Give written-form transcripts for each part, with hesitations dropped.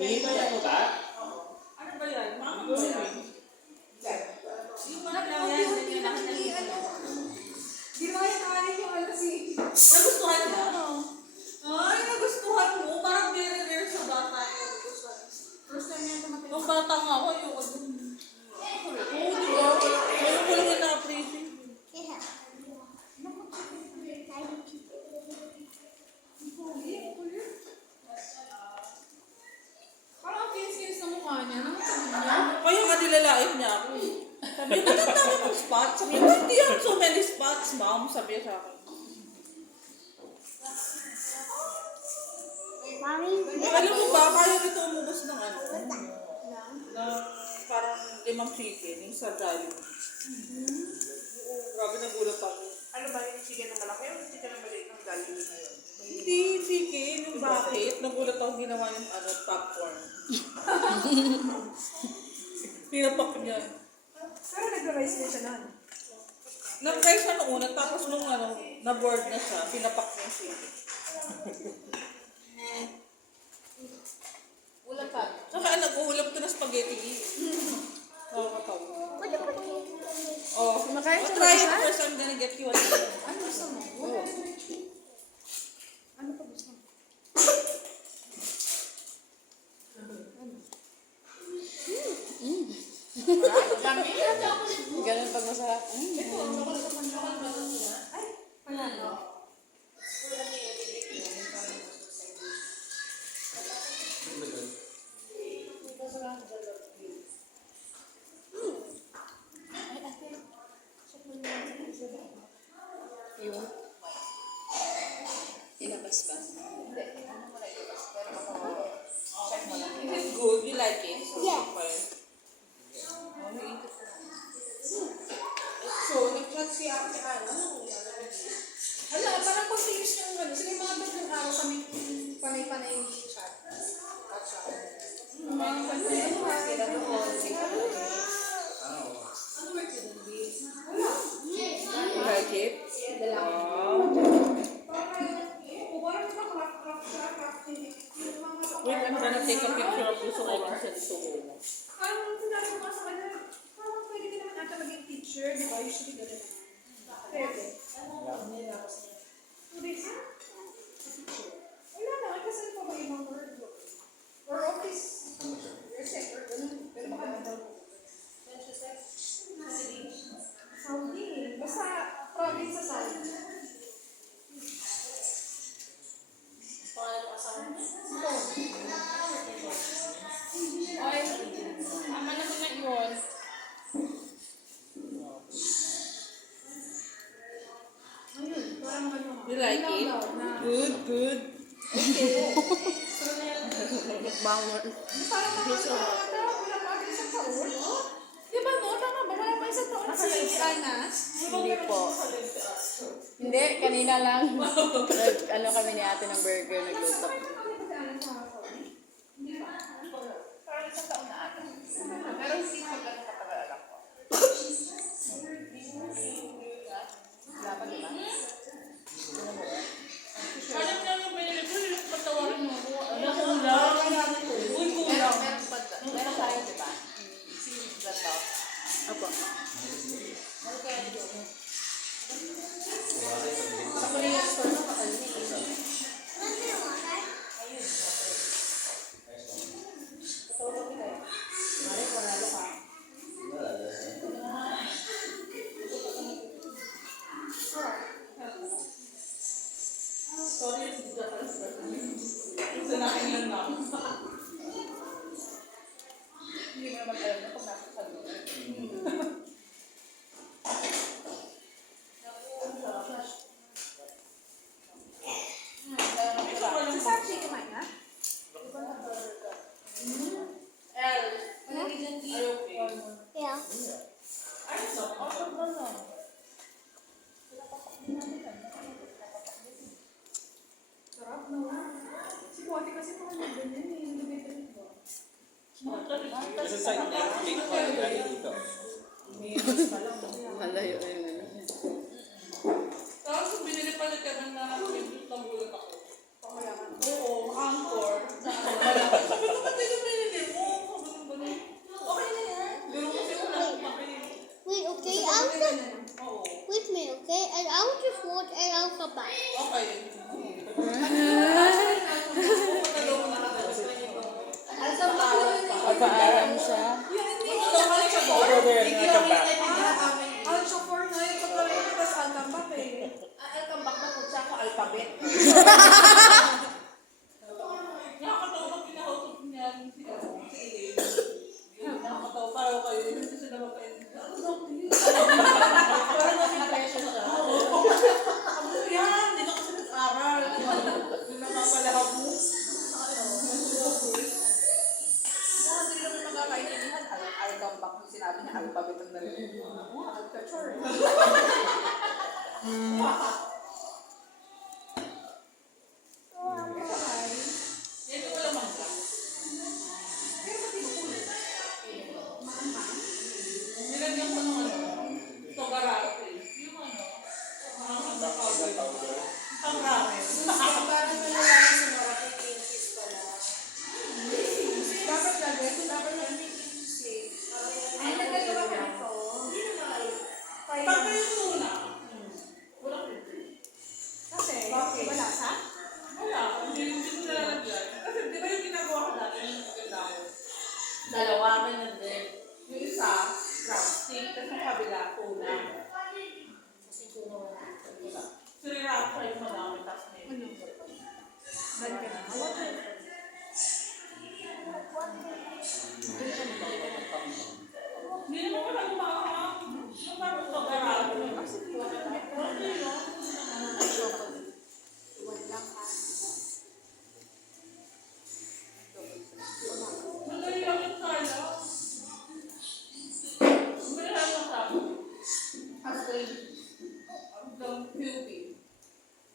Hihintay mo ba? Ano ba yan? Mama ba yan? Yung mga lang yan, hindi na Di ba yung kanin yung ano si... nagustuhan niya? Ay, nagustuhan mo. Parang very rare sa bata yung nagustuhan. First time niya tumating. Nung bata nga ako, yung ano. Oo, di ba? Ngayon ko lang na-appreciate. Parang ang kinis-kinis na mukha niya. Namatagin niya. Kaya nga nilalait niya ako. Sabi, ba't ang dami mong spots? Sabi, hindi yan so many spots, ma'am. Sabi niya sa akin. Alam mo ba, kaya nito umubos ng ano? Ng parang 5 chicken, yung sa Jollibee. Oo, grabe nagulat ako. Ano ba yung chicken na malaki o chicken na maliit ng Jollibee ngayon? Hindi chicken, yung bakit? Nagulat ako ginawa yung ano, popcorn. Pinapak niya. Pero nag-rise din siya nun. Nag-rice siya noon, tapos nung ano, na-board na siya, pinapak niya yung chicken. Ulam pa. Saka nag-uulap ka na spaghetti. Nakakatawa. Oh, Kumakain siya try it mag-isa? first, I'm gonna get you a Ano gusto mo? Ano pa gusto mo? Ganun pag masarap. Ay, panalo. Yun. Ilabas ba? Is it good? You like it? Yes. So, nag-chat si Ate Ana. Hala, parang pag-tiis yung ano. Sige, mga tatlong araw kami panay-panay yung chat. At siya. Mga panay. Sila doon. Ano work yun? Wala. You like it? Wow. Wait, I'm gonna take a picture of you so I can send it to Mona. Parang sinabi ko nga sa kanya, parang pwede ka naman ata maging teacher, di ba? Usually gano'n. Pwede. 2 days na? Teacher. Wala naman, kasi pa ba ibang word? Or office. Reset, or gano'n. Pero baka naman. Saudi. Basta province sa Saudi. Ay, ama naman na yun. Ayun, parang ano. You like it? Good, good. Bangon. Parang mga ata, wala pa rin isang taon. Di ba no? Tama ba? Wala pa isang taon na si Ana? Hindi po. Hindi, kanina lang. Ano kami ni ate ng burger, nagluto. Parang isang taon na ata. Pero hindi ko ganun katagal alam ko. Wala pa, diba? Alam niya yung binili ko, yung patawarin mo ako. Ano kulang? Uy, kulang. Meron tayo, diba? Gato. Opo. Sa Korea store na kapal niya. Sorry, hindi ka pala sa Gusto natin lang namin. Hindi mo naman alam na kung nasa sa loob. Si Sachi, kumain na? El, are you okay? Yeah. Ayos ako. Sarap na. Si Kuwati kasi parang ganyan eh. Yung lumit-lumit ba? Kasi sa take one dahil dito. Malayo na yun. Tapos kung binili pala ka na nagulat ako. Oo, Angkor. Sabi ko, ka ba? Okay. Papaalam siya. Alchofor na yung pagkaroon tapos altambak eh. Alkambak na po siya ako alphabet. Nakakatawa pag pinakausap niya si Elaine. Yun, nakakatawa. Parang kayo. Hindi sila makain. Parang na-impression siya. Ano yan? Hindi na kasi nag-aral. Yung nakapalahap mo. Hindi naman magkakaintindihan. Alkambak yung sinabi niya, alphabet ang narinig. Alcachor. Ito wala mangga. Nilagyan ko ng togarate. Yung powder. Ang ramen. Parang nalalaman sa mga pinkies pala. Dapat lagay, dapat na pinkies eh. Ay, nagagawa ka nito. Pag kayo tuna. Walang Kasi, wala sa? wala. Hindi ko nilalagyan. Kasi di ba yung ginagawa ko dati yung maganda ko? Dalawa ka na din. Yung isa, drumstick. Tapos yung kabila, tuna. Kasi tuna wala. Sinirap ko yung madami. Tapos may Balik ka na. hindi naman wala lumahang. Yung parang togarate. Kasi okay lang. Madali lang yung kaya. Madali lang yung sabi. Hanggang puking.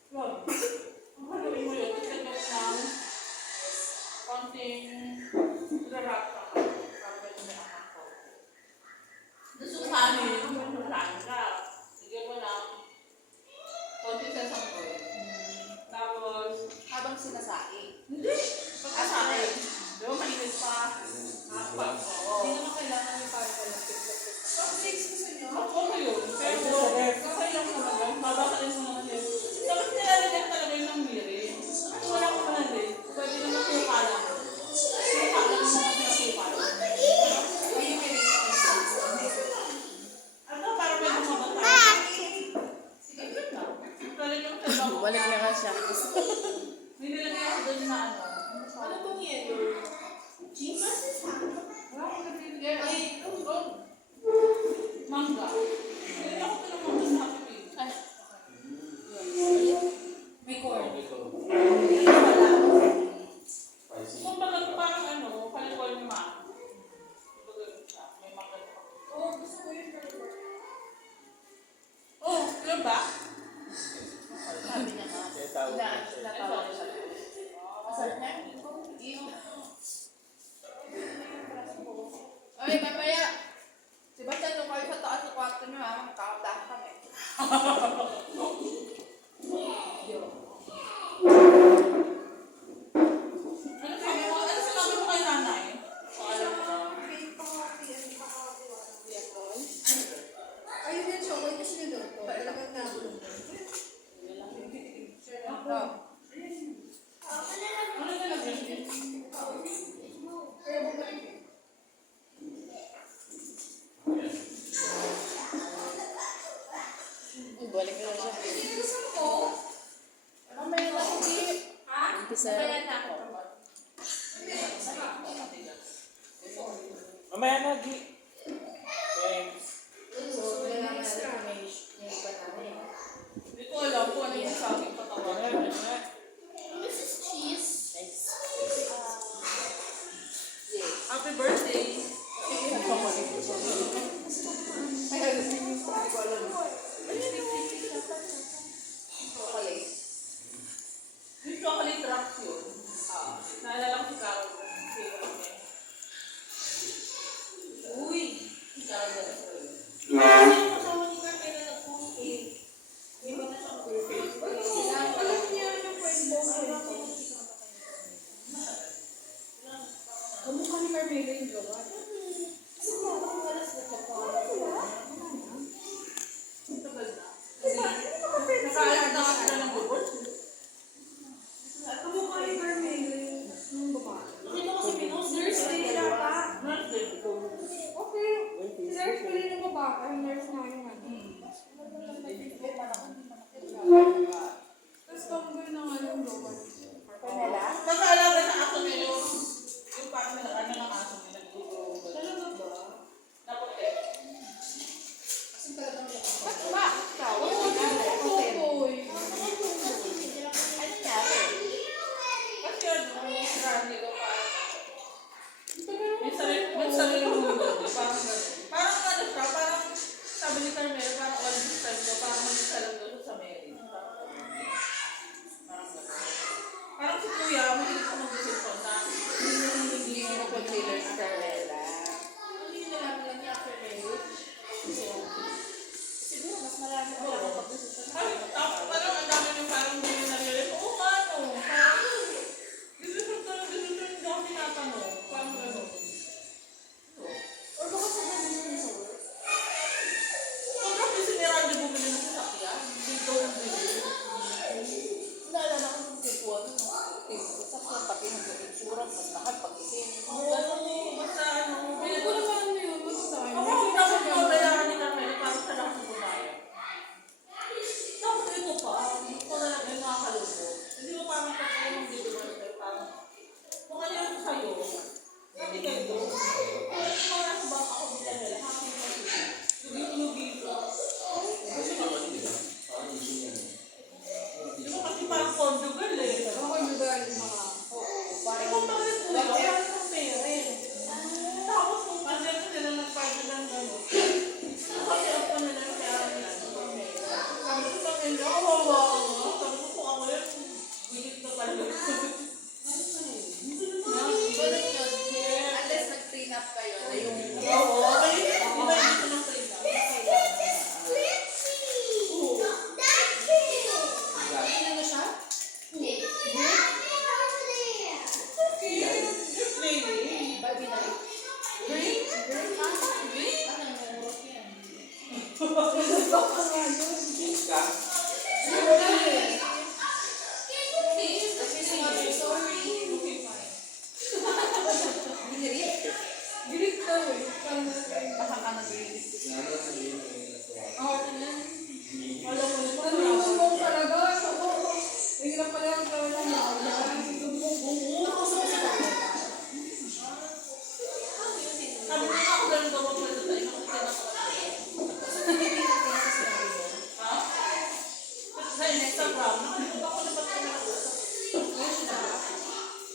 Yun. Ang madali mo yun. Kasi yung ng konting rarat ka. Para may anak ko. Tapos yung kanin, yung langa. Bigyan mo ng konting sesame. Tapos, Habang sinasaing. hindi. Pagkasakin. Di ba mainit pa? Nakapag. Oo. Hindi naman kailangan yung parang kalapit. Cupcakes gusto nyo? Okay yun. Pero, okay lang naman yun. Babakalin mo naman yun. Dapat nilalagyan talaga yun ng mirin. Kung wala ko naman din, pwede naman suka lang. Suka lang naman yung suka lang. Ay, yung may Ano, parang medyo mabatay. Sige, yun lang. Talagang kailangan. Balik na ka siya. May nilagay ako doon na ano. Ano pong yelo? Cheese? Wala akong nabibigay. Ay, mangga. Nilagay ako doon ng mangga sa Happy Meal. Ay, May corn. Kung baga parang ano, palikol ni Ma. Baga siya, may mangga na ako. Oo, gusto ko yun. Oh, yun ba? Sabi niya ka. Natawag siya. Masarap na. Ay, mamaya. Si Bastian, nung kayo sa taas sa kwarto niyo ha, magkakatahan kami. Ano sabi mo? Ano sinabi mo kay nanay? Paalam mo na. Ayun yung chocolate kasi nyo doon. Talagang nabulong doon. Ito. Ano nilagay? Kaya bumalik eh. balik na siya. Mamaya na ako, Gi. Umpisa. Mamaya na ako. Mamaya na, Gi. Thanks. So, kailangan natin may banana eh. Hindi ko alam kung ano yung saging patawan. This is cheese. Happy birthday! Yung chocolate wraps yun. Naalala ko si Carol. Uy! Si Carol. Yung kasama ni Carmela nag-cook eh. May mga siyang birthday. Alam niya yung rainbow rainbow. Kamukha ni Carmela yung jowa. Kasi parang malas na kapag. Tagal na. Kasi nakaalala na ako ng video mo ito, parang, kung ano yung sa'yo, sabi kayo, kung mga nasa bang ako bilang nila, happy mo sila. Yung video. Kasi kapatid, di ba? Parang hindi niya. Di ba kasi parang conjugal eh. Ako yung mga, oo, Parang kung bakit po, parang kung pera. Tapos kung kasi sila nagparty ng gano'n. Kasi ako na lang kaya nila. Sabi ko sa akin, kawawa ako. Sabi ko kung ako yan, bigit na pala. Ganun yun. Unless nag-prenup kayo na yung... Oo, okay. Iba yung gusto ng trade. ano na siya? Lady. Barbie na rin. Green? Anong yan? Baka nga yun. Ka? Kasi si Mother, sorry. Ginirit. Green daw eh. Parang Baka ka nag-release. Ano na hindi mo yung natuwa? Oh, tingnan. Alam mo na Nanumbong talaga. Oo. Hirap pala yung gawin ng mga. Nakusok sa kanya. Sabi ko nga ako lang daw magpapalito tayo. Ha? Sa Instagram, nakalimutan ko na ba't kami nag-usap.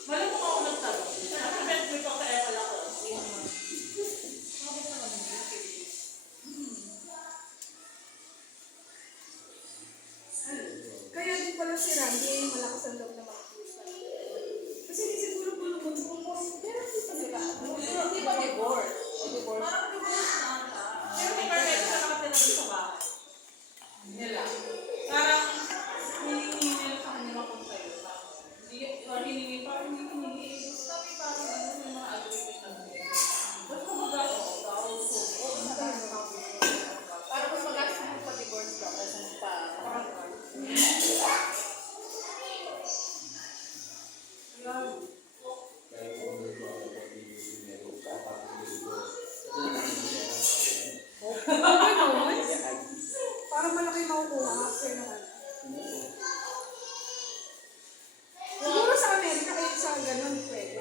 Malamang ako nagtanong. Kasi best week ako kaya pala ko. Kaya din pala si Randy, malakas ang loob na makakusa. Kasi hindi siguro bulong-bulong. Pero hindi pa sila. Hindi ba divorce? O divorce? Parang divorce na ata. Pero may permit ka nakatira dito sa bahay. Nila. Parang hinihingi nila sa kanila kung sa'yo. Hinihingi, parang hindi hinihingi. Basta may parang ano yung mga agreement na ganyan. Basta mag-ako, bawal so. Para mas mag-asin mo pa-divorce ka kasi pa. Kaya kung ano ito ako pag dinero ka, tapos dinero. Ito na lang yung Parang malaki makukuha after naman. Siguro sa Amerika kayo sa ganun pwede.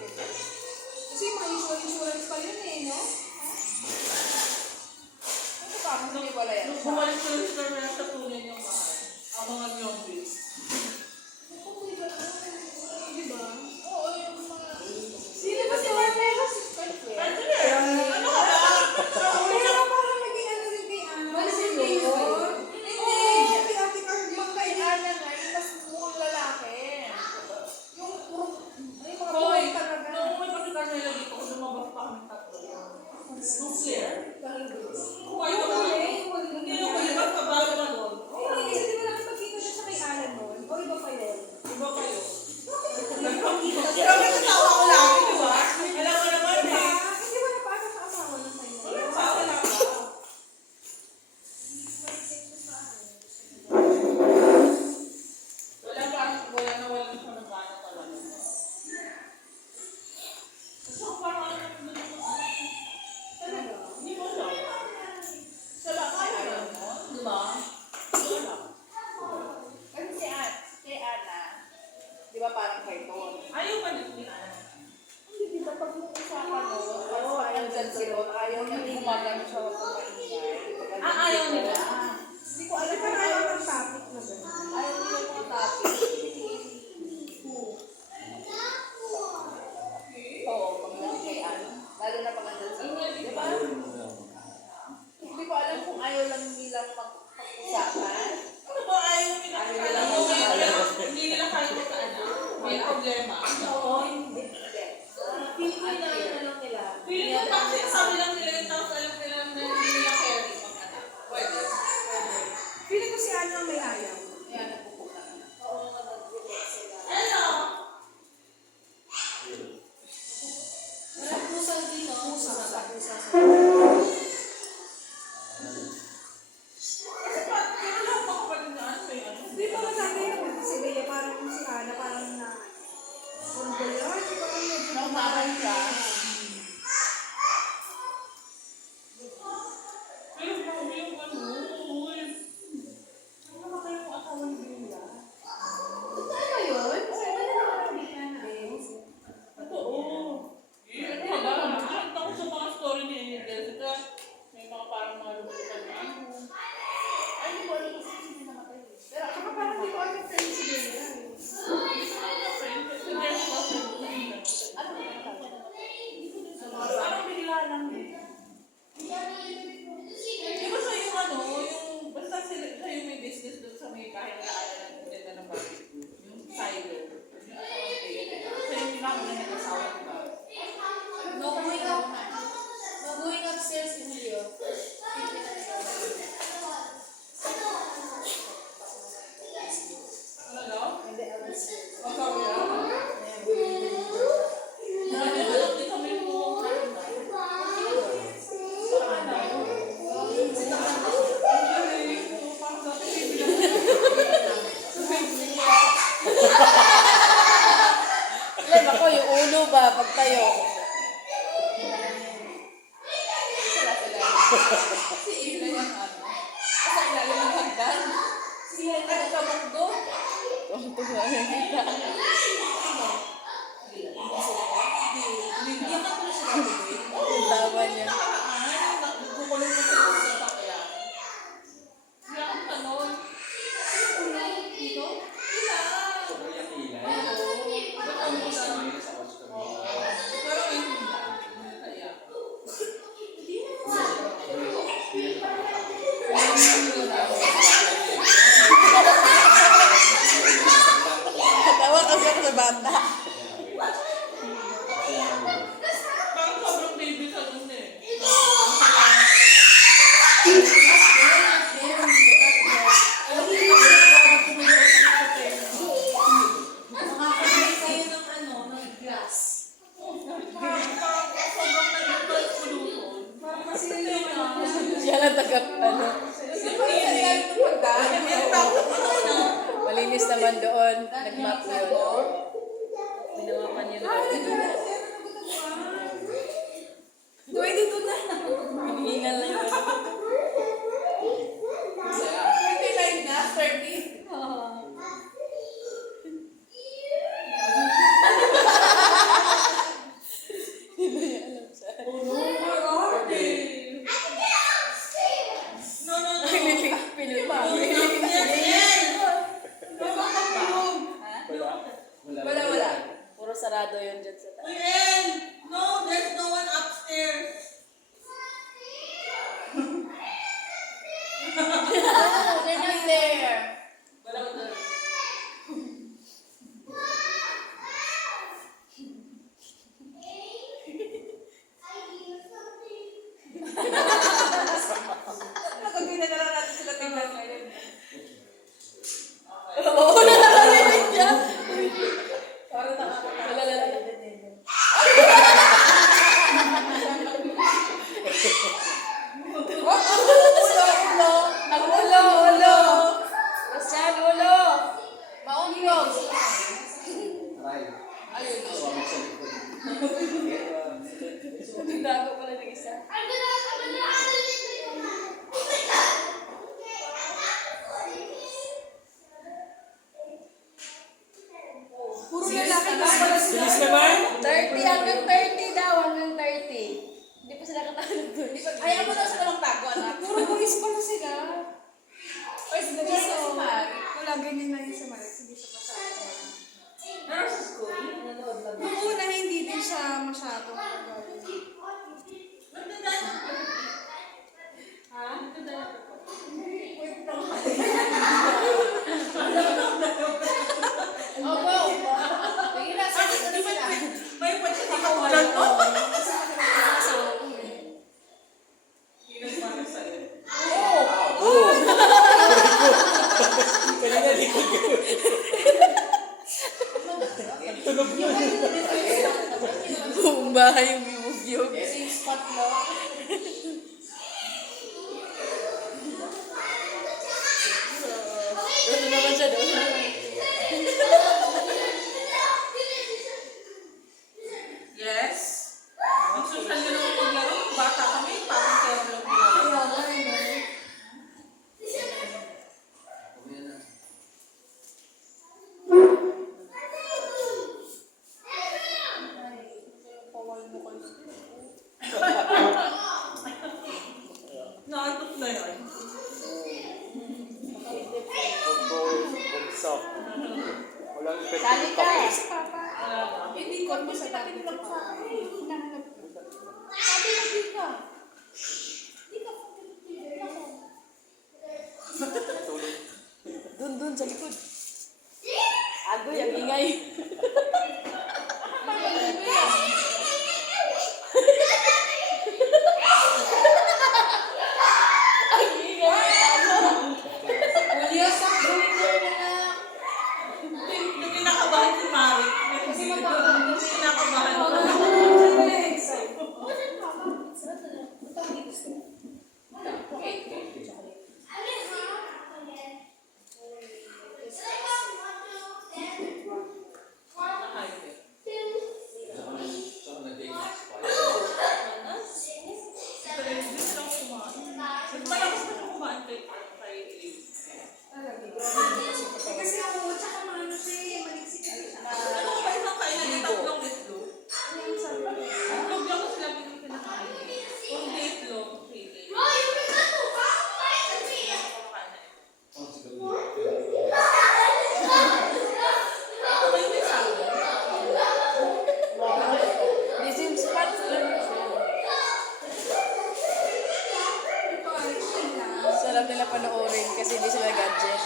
Kasi mga insurance pa yun eh, no? Ano pa? Kung hindi wala yan. Nung bumalik ko yung sila na sa tunay niyang mahal, ang mga zombies. Diba? Oo, yung mga... Sino ba si Warner? Ay, sige! Ano ka ba? Pero parang naging ano rin kay Anna. Wala si Mayor? Hindi! Ate Carmen. Yung kay Ana nga, yung mas mukhang lalaki. Yung puro... Ay, mga Hoy, buhay talaga. nung may pakita nila dito, kung lumabas pa kami tatlo. Nung clear, kung ayaw ka na, hindi nung malibas ka bago na doon. Hindi, hindi mo lang ipagkita siya sa kay Alan noon. O iba pa yun? Iba kayo. Grabe natawa ko lagi, di ba? Alam mo naman Diba? eh. Hindi mo na paano sa asawa ng Mayor? Wala pa, wala pa. Wala na wala siya ng gana talaga. So, parang ano na Talaga? hindi mo alam. Sa bakit ayaw mo? Di ba? Wala. Kasi si kay Ana, di ba parang kay Ton? Ayaw pa din ni Ana. Hindi, di ba pag usapan mo, oo, ayaw dyan si Ton, ayaw niya gumagano siya wag kang maingay. Ayaw nila. Hindi ko alam Hindi kung pa ayaw ayaw ng topic na gano'n. ayaw nila yung topic. Oo, pag nandun kay Ana. Lalo na pag nandun sa di ba? Hindi ko alam kung ayaw lang nilang pag-usapan. Ano ba ayaw nila? Hindi nila kahit sa ano. May problema. Oo, hindi. Feeling ko na lang nila. Feeling ko kasi sabi lang nila yung tapos alam nila na hindi nila carry pag ano. Pwede. Feeling ko si Ana ang may ayaw. Kaya nagpupunta na. Oo, nag-direct sila. Hello! Walang pusal dito. Pusa. Pusa. Kasi pa, kaya lang ako pa rin na ano eh. Ano? Hindi pa masabi yun. Si Bea parang si Ana parang na... Ano ba yan? Hindi ko alam yun. Naunahan ka. Pero grabe yung ano. Uy. Ano naman kayo kung asawa ni Bella? Ano ba yun? Kasi wala naman Magkawin na. Dahil di kami pumunta. Alam ako, yung ulo ba, pagtayo. Si Ila yung ano. Sa ilalim ng hagdan. Si Ila yung nagkabugdo. Tuwa na kita. Hindi ka pala siya gagawin. Ang tawa niya. Kukulong ko sa sasakyan. Kaya ang tanong. Dito? Sobrang yung kilay. Tapos kami sa customer. Pero hindi na. Kaya. Tawa kasi ako sa bata. Parang sobrang baby ka dun eh. Makakabili kayo ng ano, ng glass. Parang sobrang nag-iba solution. Parang kasi yung ano. Siya na taga, ano, Kasi parang sa ilalim ng hagdan. malinis naman doon. Nag-map yun. Binawapan niya na. Pwede doon na. Hinihingal na yun. 29 na, 30. No, no, no. Pinilma. Wala. Puro sarado yun dyan sa taas. Riel! No, there's no one upstairs. No, they're not there. Wala ko doon. Nakagina na lang natin sila tingnan ngayon. Oo, nakakarinig siya. Parang nakakatawa. Ang ulo. Rasyan, ulo. Maunlog. Try. Suwamig sa likod. Dago pala ng isa. Puro lalaki na pala sila. 30 hanggang 30 daw, hanggang 30. Hindi pa sila katulog doon. Ayaw mo daw sa namang tago, anak. Puro boys pala sila. Ay, sa dali sa sumag. Wala, ganyan lang yung sa Maris. Hindi siya masyado. Pero sa school, Nung una, hindi din siya masyado. nagdadaan ako. Ha? Nagdadaan ako. Oh, go. Tingin na, sa dito na sila. May pwede ka kawalan mo? Hindi para sa'yo. Kanina likod ko. Tunog yun. Buong bahay yung bibugyog. Same spot, no? Doon naman siya doon. Yes. Ang social nyo naman maglaro. Bata kami, parang kaya lang maglaro. Naantok na yun. Walang effect. Sali ka. Si Papa. Hindi ko mo sa dati sa Papa. Hinahanap ko. Sabi na di ka. Doon sa likod. Agoy, ang ingay. Ang ingay. Julio, stop doing that, anak. Yung Kinakabahan ko. Saka nag-take expire. Kasi ako, tsaka maano siya eh, maliksik siya. Ano ba isang kainan ng tatlong itlog? Itlog lang kasi lagi yung kinakain. Kung hindi itlog, sige. Oh, siguro. Ako ba yung may sabi? This is part sarap nila panoorin kasi hindi sila gadget.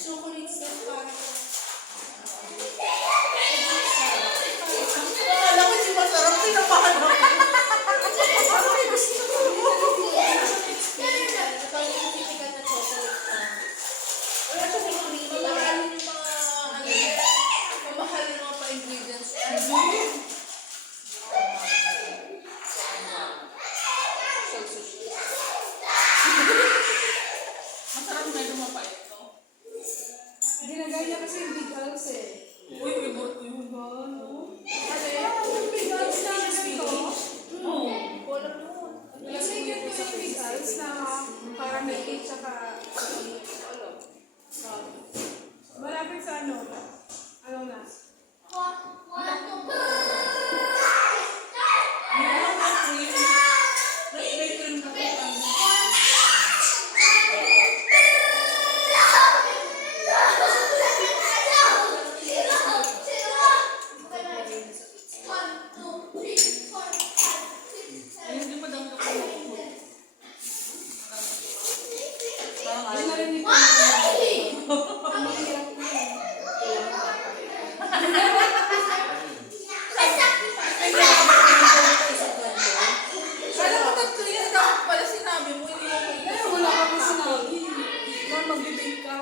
Chocolates na parang Akala ko hindi masarap, tinapahan ako. Masarap medyo mapait, no? ginagaya kasi yung big girls eh. Uy, favorite ko yun ba, no? Yung big girls na ganito. Oo. Kasi yun ko yung big girls na parang may cake tsaka malapit sa ano? Ano na? Meron ka cream. May cream na po. Ayun, di pa daw ito po. Parang Yung ayaw. narinig ko ang mahirap ko yun. Kala ko tatlo yan. Dapat pala sinabi mo, hindi mo Kaya wala ka pa sinabi. Na mag-debate ka.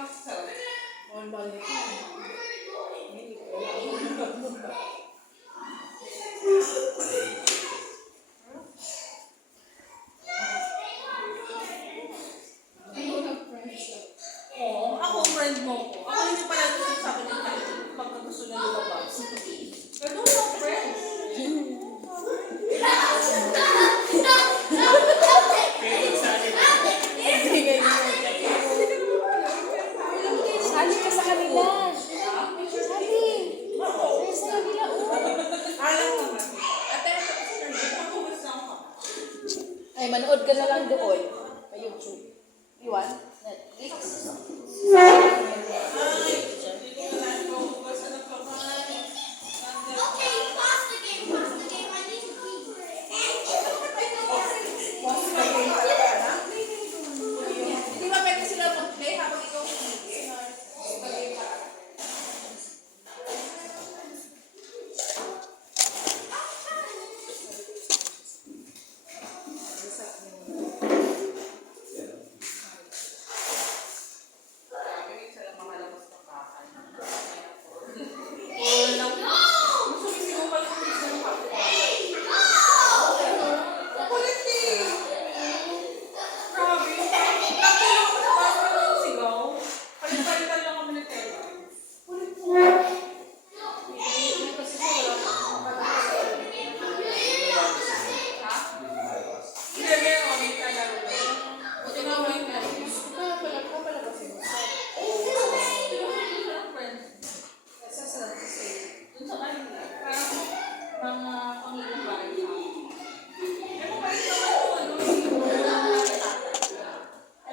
Oo, ako ang friend mo ko. Ako hindi pala ito sinasabi niya tayo pagka gusto niya lumabas. Pero no friends. Bigay mo. Sali ka sa kanila. Sali. Sa kanila, Alam ko nga. Ate, ako gusto ako. Ay, manood ka na lang doon. Sa YouTube. You want?